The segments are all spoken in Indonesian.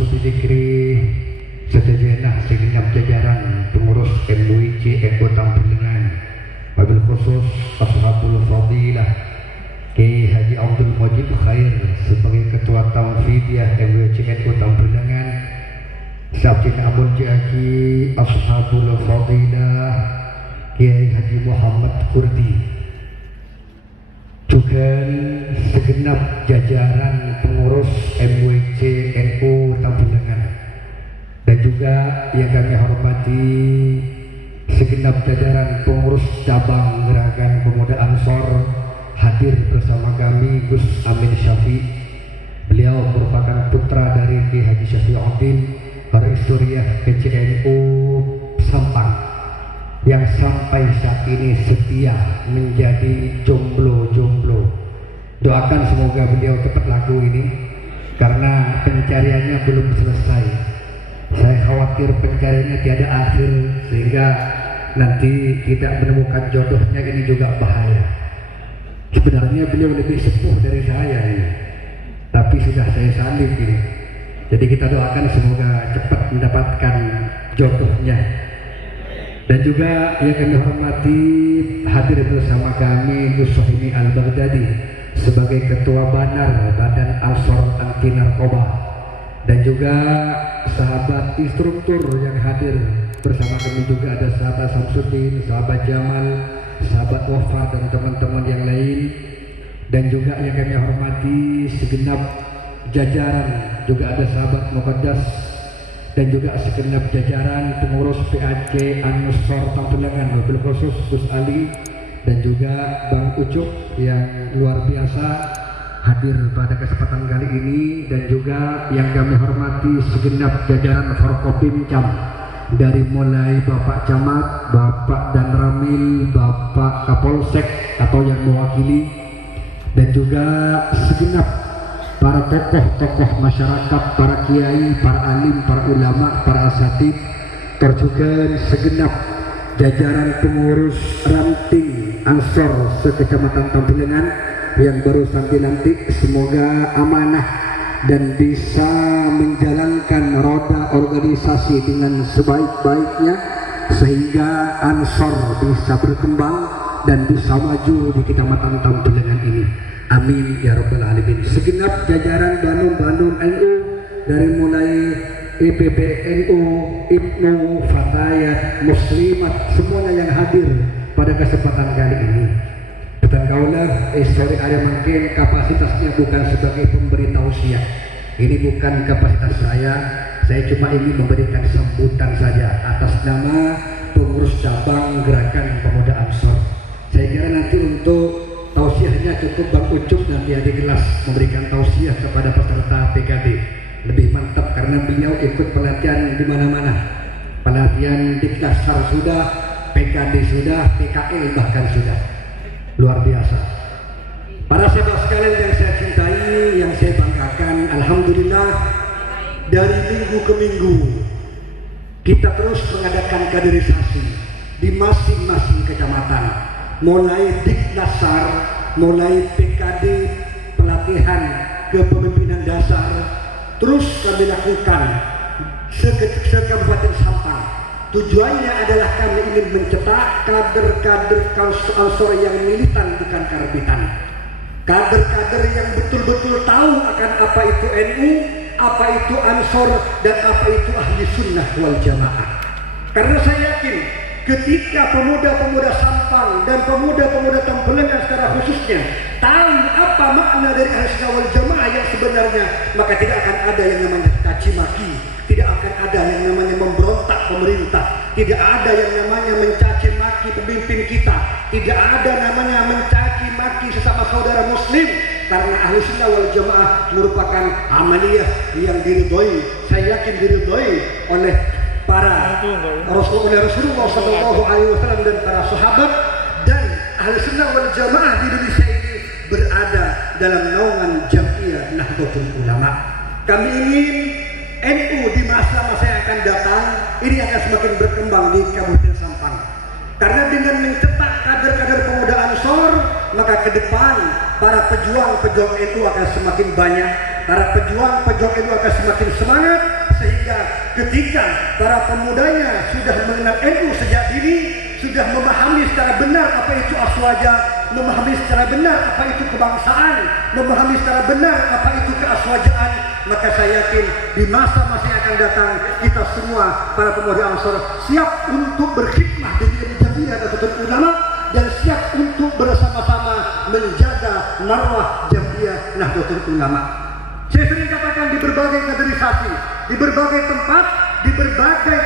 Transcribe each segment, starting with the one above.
Masuk dikri sejenak segenap jajaran pengurus MUIC NU Tampilangan, wabil khusus Ashabul Fadilah Kiai Haji Abdul Majid Khair sebagai Ketua Tauhidiyah MUIC NU Tampilangan, Sabjin Abul Jaki Ashabul Fadilah Kiai Haji Muhammad Kurdi, juga segenap jajaran pengurus MUIC NU Tampilangan, dan juga yang kami hormati segenap jajaran pengurus cabang Gerakan Pemuda Ansor. Hadir bersama kami Gus Amin Syafi. Beliau merupakan putra dari Ki Haji Syafiuddin Historiah PCNU Sampang yang sampai saat ini setia menjadi jomblo-jomblo. Doakan semoga beliau cepat laku ini karena pencariannya belum selesai. Saya khawatir pencariannya tiada akhir sehingga nanti tidak menemukan jodohnya, ini juga bahaya. Sebenarnya beliau lebih sepuh dari saya ini, tapi sudah saya salib ini. Jadi kita doakan semoga cepat mendapatkan jodohnya. Dan juga yang kami hormati hadir bersama kami Gus Sohimi Al-Baghdadi sebagai Ketua Banar Badan Ansor Anti Narkoba, dan juga sahabat instruktur yang hadir bersama kami juga ada sahabat Samsudin, sahabat Jamal, sahabat Wafa dan teman-teman yang lain. Dan juga yang kami hormati segenap jajaran, juga ada sahabat Muqaddas dan juga segenap jajaran pengurus PAC An-Nusor Tampilangan, mobil khusus Gus Ali dan juga Bang Ucup yang luar biasa hadir pada kesempatan kali ini. Dan juga yang kami hormati segenap jajaran Forkopimcam, dari mulai Bapak Camat, Bapak Dan Ramil, Bapak Kapolsek atau yang mewakili, dan juga segenap para tokoh-tokoh masyarakat, para kiai, para alim, para ulama, para asatid, terjuga segenap jajaran pengurus ranting Ansor sekecamatan Tampilangan yang baru sampai nanti. Semoga amanah dan bisa menjalankan roda organisasi dengan sebaik-baiknya sehingga Ansor bisa berkembang dan bisa maju di kecamatan Tampilangan ini. Amin ya rabbal alamin. Segenap jajaran Bandung NU dari mulai IPPNU, IPNU, Fatayat, Muslimat, semuanya yang hadir pada kesempatan kali ini. Betangkaulah histori area mungkin kapasitasnya bukan sebagai pemberi tausiah. Ini bukan kapasitas saya cuma ingin memberikan sambutan saja atas nama pengurus cabang Gerakan Pemuda Ansor. Saya kira nanti untuk tausiahnya cukup Bang Ucup nanti di kelas memberikan tausiah kepada peserta PKD. Lebih mantap karena beliau ikut pelatihan di mana-mana. Pelatihan di Dasar sudah, PKD sudah, PKL bahkan sudah. Luar biasa. Para sahabat sekalian yang saya cintai, yang saya banggakan, alhamdulillah dari minggu ke minggu kita terus mengadakan kaderisasi di masing-masing kecamatan, mulai Dikdasar, mulai PKD, pelatihan kepemimpinan dasar, terus kami lakukan se-Kabupaten Sampang. Tujuannya adalah kami ingin mencetak kader-kader Ansor yang militan bukan karbitan, kader-kader yang betul-betul tahu akan apa itu NU, apa itu Ansor, dan apa itu ahli sunnah wal jamaah. Karena saya yakin ketika pemuda-pemuda Sampang dan pemuda-pemuda Tampilangan secara khususnya tahu apa makna dari ahli sunnah wal jamaah yang sebenarnya, maka tidak akan ada yang namanya caci maki, tidak akan ada yang namanya memberontak pemerintah, tidak ada yang namanya mencaci maki pemimpin kita, tidak ada namanya mencaci maki sesama saudara muslim, karena ahli sunnah wal jamaah merupakan amaliyah yang diridhoi, saya yakin diridhoi oleh para Rasulullah SAW dan para sahabat. Dan ahli sunnah wal jamaah di Indonesia ini berada dalam naungan Jam'iyah Nahdlatul Ulama. Kami ingin NU di masa-masa yang akan datang ini akan semakin berkembang di Kabupaten Sampang, karena dengan mencetak kader-kader pemuda Ansor maka ke depan para pejuang-pejuang NU akan semakin banyak, para pejuang-pejuang NU akan semakin semangat, sehingga ketika para pemudanya sudah mengenal NU sejak dini, sudah memahami secara benar apa itu aswaja, memahami secara benar apa itu kebangsaan, memahami secara benar apa itu keaswajaan, maka saya yakin di masa-masa yang akan datang kita semua para pemuda Ansor siap untuk berkhidmah dengan Jamiah Nahdlatul Ulama dan siap untuk bersama-sama menjaga marwah Jamiah Nahdlatul Ulama. Saya sering katakan di berbagai kaderisasi, di berbagai tempat, di berbagai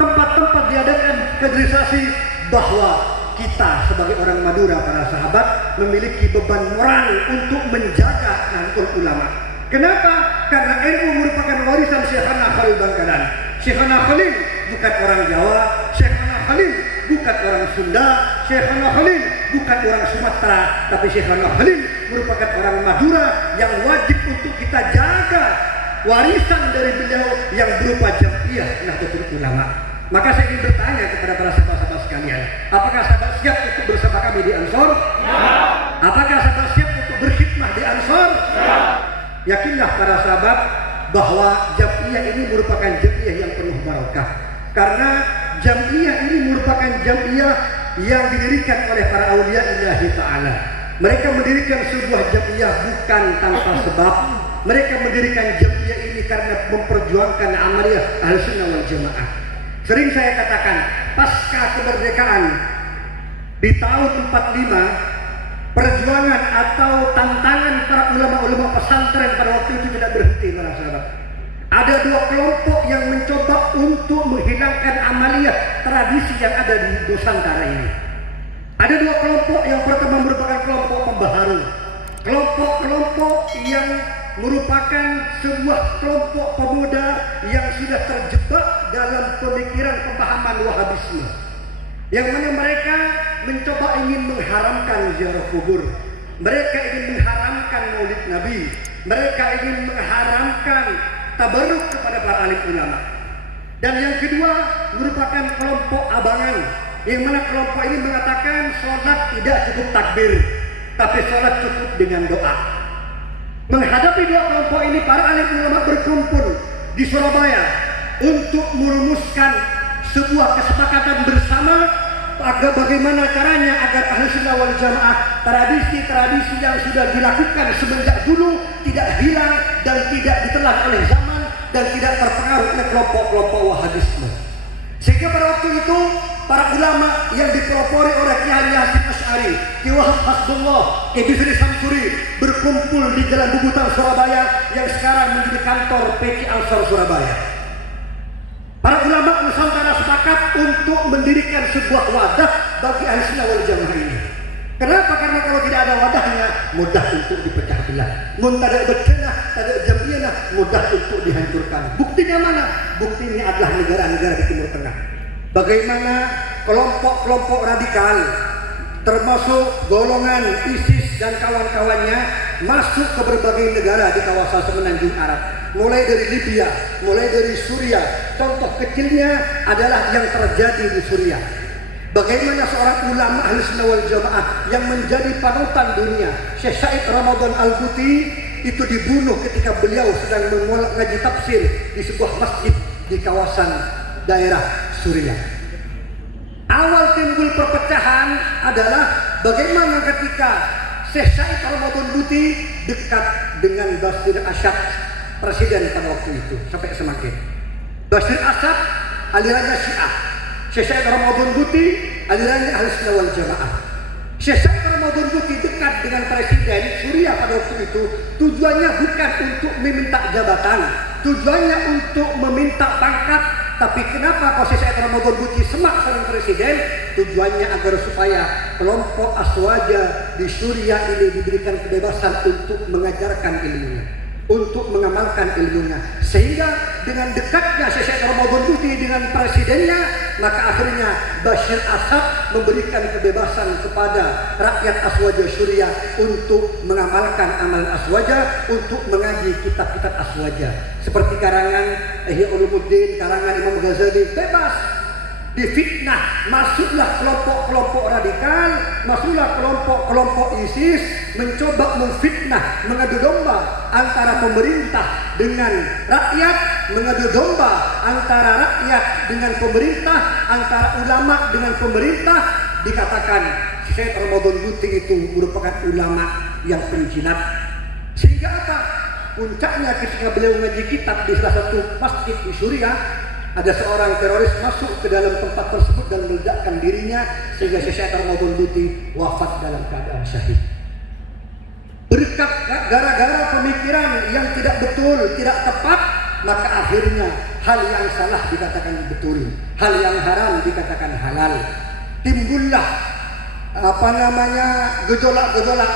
tempat-tempat diadakan kaderisasi, bahwa kita sebagai orang Madura, para sahabat, memiliki beban moral untuk menjaga Nahdlatul Ulama. Kenapa? Karena NU merupakan warisan Syekhana Khalil Bangkalan. Syekhana Khalil bukan orang Jawa, Syekhana Khalil bukan orang Sunda, Syekhana Khalil bukan orang Sumatera, tapi Syekhana Khalil merupakan orang Madura yang wajib untuk kita jaga warisan dari beliau yang berupa Jamiah Nahdlatul Ulama. Maka saya ingin bertanya kepada para sahabat-sahabat sekalian, apakah sahabat siap untuk bersama kami di Ansor? Ya. Apakah sahabat siap untuk berkhidmah di Ansor? Ya. Yakinlah para sahabat bahwa Jamiah ini merupakan Jamiah yang penuh barakah. Karena Jamiah ini merupakan Jamiah yang didirikan oleh para aulia Ilahi Ta'ala. Mereka mendirikan sebuah Jamiah bukan tanpa sebab. Mereka mendirikan Jamiah ini karena memperjuangkan amaliyah Ahlussunnah wal Jamaah. Sering saya katakan, pasca kemerdekaan di tahun 45, perjuangan atau tantangan para ulama-ulama pesantren pada waktu itu tidak berhenti, para sahabat. Ada dua kelompok yang mencoba untuk menghilangkan amaliyah tradisi yang ada di Nusantara ini. Ada dua kelompok, yang pertama merupakan kelompok pembaharu, kelompok-kelompok yang merupakan sebuah kelompok pemuda yang sudah terjebak dalam pemikiran pemahaman Wahabisme, yang mana mereka mencoba ingin mengharamkan ziarah kubur, mereka ingin mengharamkan maulid Nabi, mereka ingin mengharamkan tabarruk kepada para alim ulama. Dan yang kedua merupakan kelompok abangan, yang mana kelompok ini mengatakan sholat tidak cukup takbir, tapi sholat cukup dengan doa. Menghadapi dua kelompok ini, para alim ulama berkumpul di Surabaya untuk merumuskan sebuah kesepakatan bersama agar bagaimana caranya agar Ahlussunnah wal Jamaah tradisi-tradisi yang sudah dilakukan semenjak dulu tidak hilang dan tidak ditelan oleh zaman dan tidak terpengaruh oleh kelompok-kelompok Wahabisme. Sehingga pada waktu itu para ulama yang dipelopori oleh Kiai Hasyim Asy'ari, Ki Wahab Hasbullah, Ki Bisri Samsuri berkumpul di Jalan Bubutan Surabaya yang sekarang menjadi kantor PK Ansor Surabaya. Para ulama Nusantara sepakat untuk mendirikan sebuah wadah bagi Ahlussunnah wal Jamaah ini. Kenapa? Karena kalau tidak ada wadahnya, mudah untuk dipecah belah. Mun tada becenah, tada jamiah, mudah untuk dihancurkan. Buktinya mana? Buktinya adalah negara-negara di Timur Tengah. Bagaimana kelompok-kelompok radikal, termasuk golongan ISIS dan kawan-kawannya, masuk ke berbagai negara di kawasan Semenanjung Arab. Mulai dari Libya, mulai dari Suriah. Contoh kecilnya adalah yang terjadi di Suriah. Bagaimana seorang ulama Ahlussunnah wal Jamaah yang menjadi panutan dunia, Syekh Said Ramadan Al-Buti, itu dibunuh ketika beliau sedang mengaji tafsir di sebuah masjid di kawasan daerah Suriah. Awal timbul perpecahan adalah bagaimana ketika Syekh Said Ramadan Buti dekat dengan Bashir Assad, presiden pada waktu itu, sampai semakin. Bashir Assad alirannya Syiah, Syekh Said Ramadan Buti alirannya Ahlussunnah wal Jamaah. Syekh Said Ramadan Buti dekat dengan presiden Suriah pada waktu itu, tujuannya bukan untuk meminta jabatan, tujuannya untuk meminta pangkat. Tapi kenapa kalau Syekh Said Ramadan Buti semak sama presiden? Tujuannya agar supaya kelompok Aswaja di Suriah ini diberikan kebebasan untuk mengajarkan ilmunya, untuk mengamalkan ilmunya. Sehingga dengan dekatnya Syekh Said Ramadan Buti dengan presidennya, maka akhirnya Bashir Assad memberikan kebebasan kepada rakyat Aswaja Suriah untuk mengamalkan amalan Aswaja, untuk mengaji kitab-kitab Aswaja seperti karangan Ihya Ulumuddin, karangan Imam Ghazali, bebas. difitnah, masuklah kelompok-kelompok radikal, masuklah kelompok-kelompok ISIS, mencoba memfitnah, mengadu domba antara pemerintah dengan rakyat, mengadu domba antara rakyat dengan pemerintah, antara ulama dengan pemerintah. Dikatakan Syekh Ramadan Buti itu merupakan ulama yang penjinak. Sehingga apa? Puncaknya ketika beliau mengaji kitab di salah satu masjid di Suriah, ada seorang teroris masuk ke dalam tempat tersebut dan meledakkan dirinya sehingga Syekh Ramadan Buti wafat dalam keadaan syahid. Berkat gara-gara pemikiran yang tidak betul, tidak tepat, maka akhirnya hal yang salah dikatakan betul, hal yang haram dikatakan halal. Timbullah gejolak-gejolak.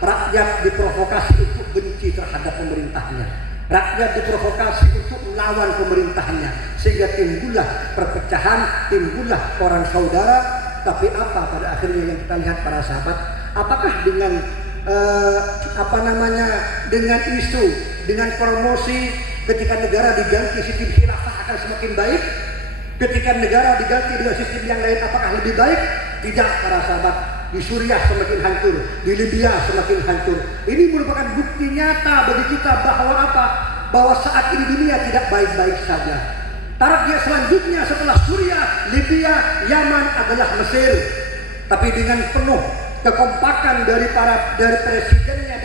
Rakyat diprovokasi untuk benci terhadap pemerintahnya. Rakyat diprovokasi untuk melawan pemerintahnya, sehingga timbullah perpecahan, timbullah orang saudara. Tapi apa pada akhirnya yang kita lihat para sahabat? Apakah dengan dengan isu, dengan promosi ketika negara diganti sistem khilafah akan semakin baik? Ketika negara diganti dengan sistem yang lain apakah lebih baik? Tidak para sahabat. Di Suriah semakin hancur, di Libya semakin hancur. Ini merupakan bukti nyata bagi kita bahwa apa? Bahwa saat ini dunia tidak baik-baik saja. Target selanjutnya setelah Suriah, Libya, Yaman adalah Mesir. Tapi dengan penuh kekompakan dari presidennya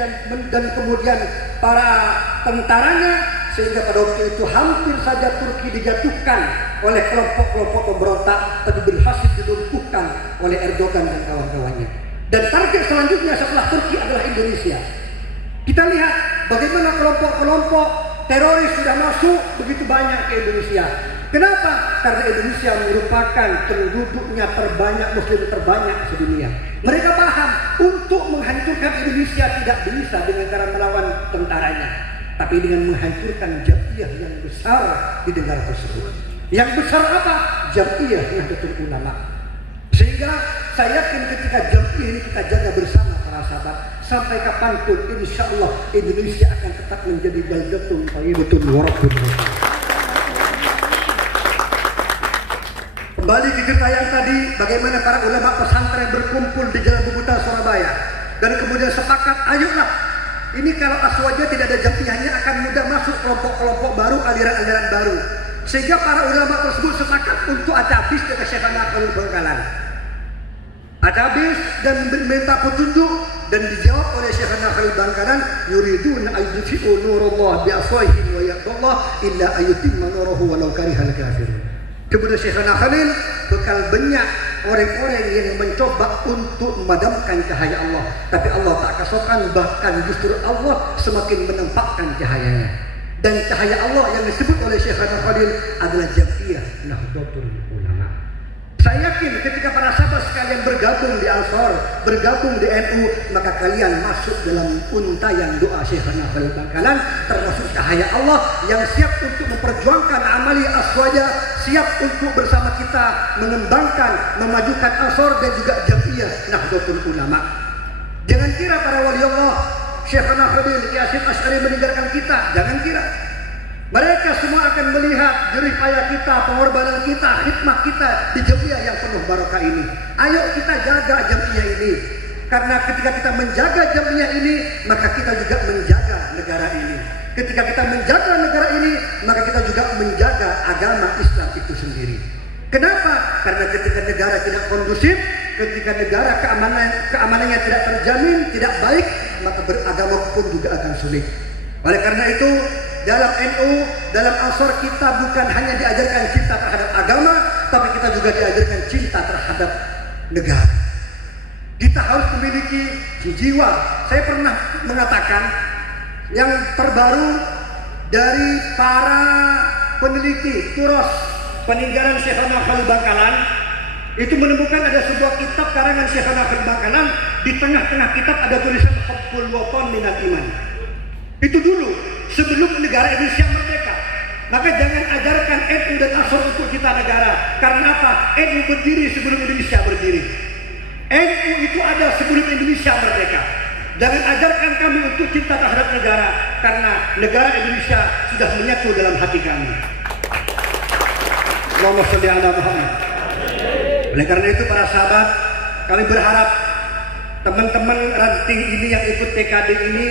dan kemudian para tentaranya, sehingga pada waktu itu hampir saja Turki dijatuhkan oleh kelompok-kelompok pemberontak, tapi berhasil dilumpuhkan oleh Erdogan dan kawan-kawannya. Dan target selanjutnya setelah Turki adalah Indonesia. Kita lihat bagaimana kelompok-kelompok teroris sudah masuk begitu banyak ke Indonesia. Kenapa? Karena Indonesia merupakan penduduknya terbanyak, muslim terbanyak sedunia. Mereka paham untuk menghancurkan Indonesia tidak bisa dengan cara melawan tentaranya, tapi dengan menghancurkan jamiah yang besar di negara tersebut. Yang besar apa? Jamiah Nahdlatul Ulama. Sehingga saya yakin ketika jamiah ini kita jaga bersama para sahabat, sampai kapanpun insya Allah Indonesia akan tetap menjadi baldatun thayyibatun wa rabbun rahim. Kembali ke cerita yang tadi, bagaimana para ulama pesantren berkumpul di Jalan Bubutan Surabaya dan kemudian sepakat, ayolah, ini kalau Aswaja tidak ada jamiahnya akan mudah masuk kelompok-kelompok baru, aliran-aliran baru. Sehingga para ulama tersebut sepakat untuk acabis dengan Syekhana Khalil Bangkalan. Acabis dan minta petunjuk, dan dijawab oleh Syekhana Khalil Bangkalan, yuriduna ayyutfi'u nurallah bi'afwahihim wa ya'ballah illa ayyutimma nurahu walau karihal kafirun. Kemudian Syekhana Khalil bekal banyak orang-orang yang mencoba untuk memadamkan cahaya Allah, tapi Allah tak kasihkan, bahkan justru Allah semakin menampakkan cahayanya. Dan cahaya Allah yang disebut oleh Syekhana Khalil adalah Jamiah Nahdlatul Ulama. Saya yakin ketika para sahabat sekalian bergabung di Ansor, bergabung di NU, maka kalian masuk dalam untayan doa Syekhana Khalil Bangkalan, termasuk cahaya Allah yang siap untuk memperjuangkan amali Aswaja, siap untuk bersama kita mengembangkan, memajukan Ansor dan juga Jamiah Nahdlatul Ulama. Jangan kira para wali Allah, Syekhana Khalil Yasin Asy'ari meninggalkan kita, jangan kira. Mereka semua akan melihat jerih payah kita, pengorbanan kita, khidmat kita di jamiah yang penuh barokah ini. Ayo kita jaga jamiah ini. Karena ketika kita menjaga jamiah ini, maka kita juga menjaga negara ini. Ketika kita menjaga negara ini, maka kita juga menjaga agama Islam itu sendiri. Kenapa? Karena ketika negara tidak kondusif, ketika negara keamanannya tidak terjamin, tidak baik, maka beragama pun juga akan sulit. Oleh karena itu, dalam NU, dalam Ansor kita bukan hanya diajarkan cinta terhadap agama, tapi kita juga diajarkan cinta terhadap negara. Kita harus memiliki jiwa. Saya pernah mengatakan yang terbaru dari para peneliti turos peninggalan Syekhana Khalil Bangkalan itu menemukan ada sebuah kitab karangan Syekhana Khalil Bangkalan, di tengah-tengah kitab ada tulisan Hubbul Waton Minal Iman. Itu dulu sebelum negara Indonesia merdeka. Maka jangan ajarkan NU dan Ansor untuk kita negara. Karena apa? NU berdiri sebelum Indonesia berdiri. NU itu ada sebelum Indonesia merdeka. Jangan ajarkan kami untuk cinta terhadap negara, karena negara Indonesia sudah menyatu dalam hati kami. Allahumma sholli ala Muhammad. Oleh karena itu para sahabat, kami berharap teman-teman ranting ini yang ikut TKD ini,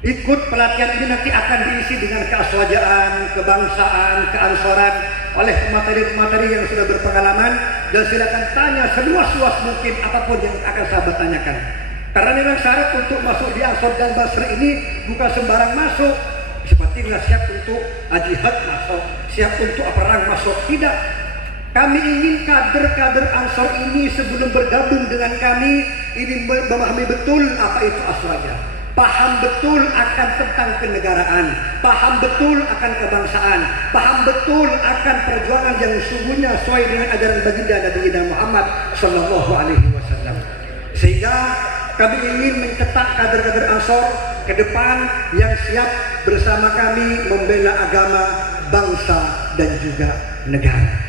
ikut pelatihan ini nanti akan diisi dengan keaswajaan, kebangsaan, keansoran oleh pemateri-pemateri yang sudah berpengalaman, dan silakan tanya seluas-luas mungkin apapun yang akan sahabat tanyakan. Karena memang syarat untuk masuk di Ansor dan Basri ini bukan sembarang masuk. Seperti nggak siap untuk jihad masuk, siap untuk perang masuk, tidak. Kami ingin kader-kader Ansor ini sebelum bergabung dengan kami ini memahami betul apa itu aswaja, paham betul akan tentang kenegaraan, paham betul akan kebangsaan, paham betul akan perjuangan yang sungguhnya sesuai dengan ajaran baginda Nabi Muhammad Sallallahu Alaihi Wasallam. Sehingga kami ingin mencetak kader-kader Ansor ke depan yang siap bersama kami membela agama, bangsa, dan juga negara.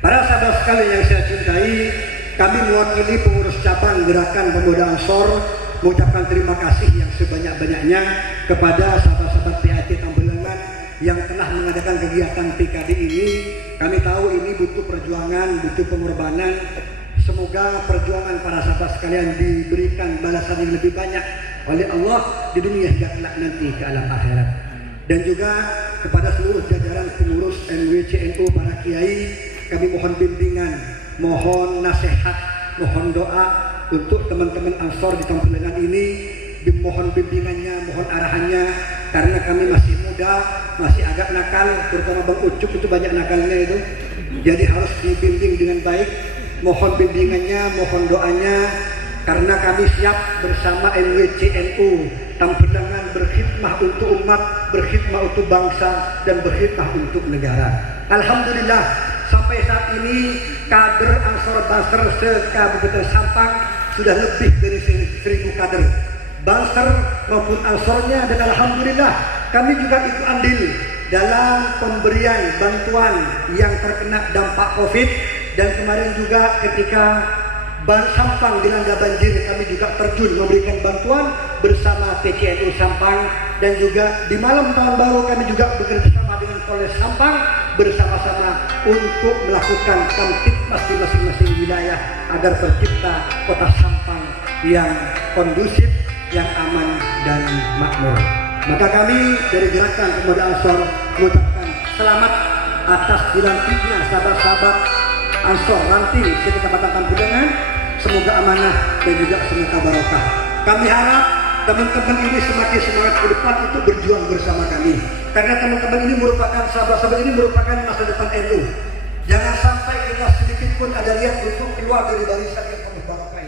Para sahabat sekalian yang saya cintai, kami mewakili pengurus cabang Gerakan Pemuda Ansor mengucapkan terima kasih yang sebanyak-banyaknya kepada sahabat-sahabat PAT Tambelangan yang telah mengadakan kegiatan PKD ini. Kami tahu ini butuh perjuangan, butuh pengorbanan. Semoga perjuangan para sahabat sekalian diberikan balasan yang lebih banyak oleh Allah di dunia hingga kelak nanti ke alam akhirat. Dan juga kepada seluruh jajaran pengurus MWC NU, para kiai, kami mohon bimbingan, mohon nasihat, mohon doa untuk teman-teman Ansor di Tambelangan ini. Mohon bimbingannya, mohon arahannya, karena kami masih muda, masih agak nakal, terutama Bang Ucup itu banyak nakalnya itu. Jadi harus dibimbing dengan baik. Mohon bimbingannya, mohon doanya, karena kami siap bersama MWC NU Tambelangan berkhidmah untuk umat, berkhidmah untuk bangsa, dan berkhidmah untuk negara. Alhamdulillah, sampai saat ini kader Ansor Banser se-Kabupaten Sampang sudah lebih dari 1.000 kader Banser maupun Ansornya, dan alhamdulillah kami juga ikut andil dalam pemberian bantuan yang terkena dampak Covid. Dan kemarin juga ketika Sampang dilanda banjir, kami juga terjun memberikan bantuan bersama PCNU Sampang. Dan juga di malam tahun baru kami juga bekerja sama dengan Polres Sampang bersama-sama untuk melakukan kamtipmas di masing-masing wilayah agar tercipta kota Sampang yang kondusif, yang aman dan makmur. Maka kami dari Gerakan Pemuda Ansor mengucapkan selamat atas dilantiknya sahabat-sahabat Ansor nanti di Kecamatan Tambelangan. Semoga amanah dan juga semoga barokah. Kami harap teman-teman ini semakin semangat ke depan untuk berjuang bersama kami, karena teman-teman ini merupakan sahabat-sahabat ini merupakan masa depan NU. Jangan sampai kita sedikit pun ada lihat untuk keluar dari barisan yang penuh barokah.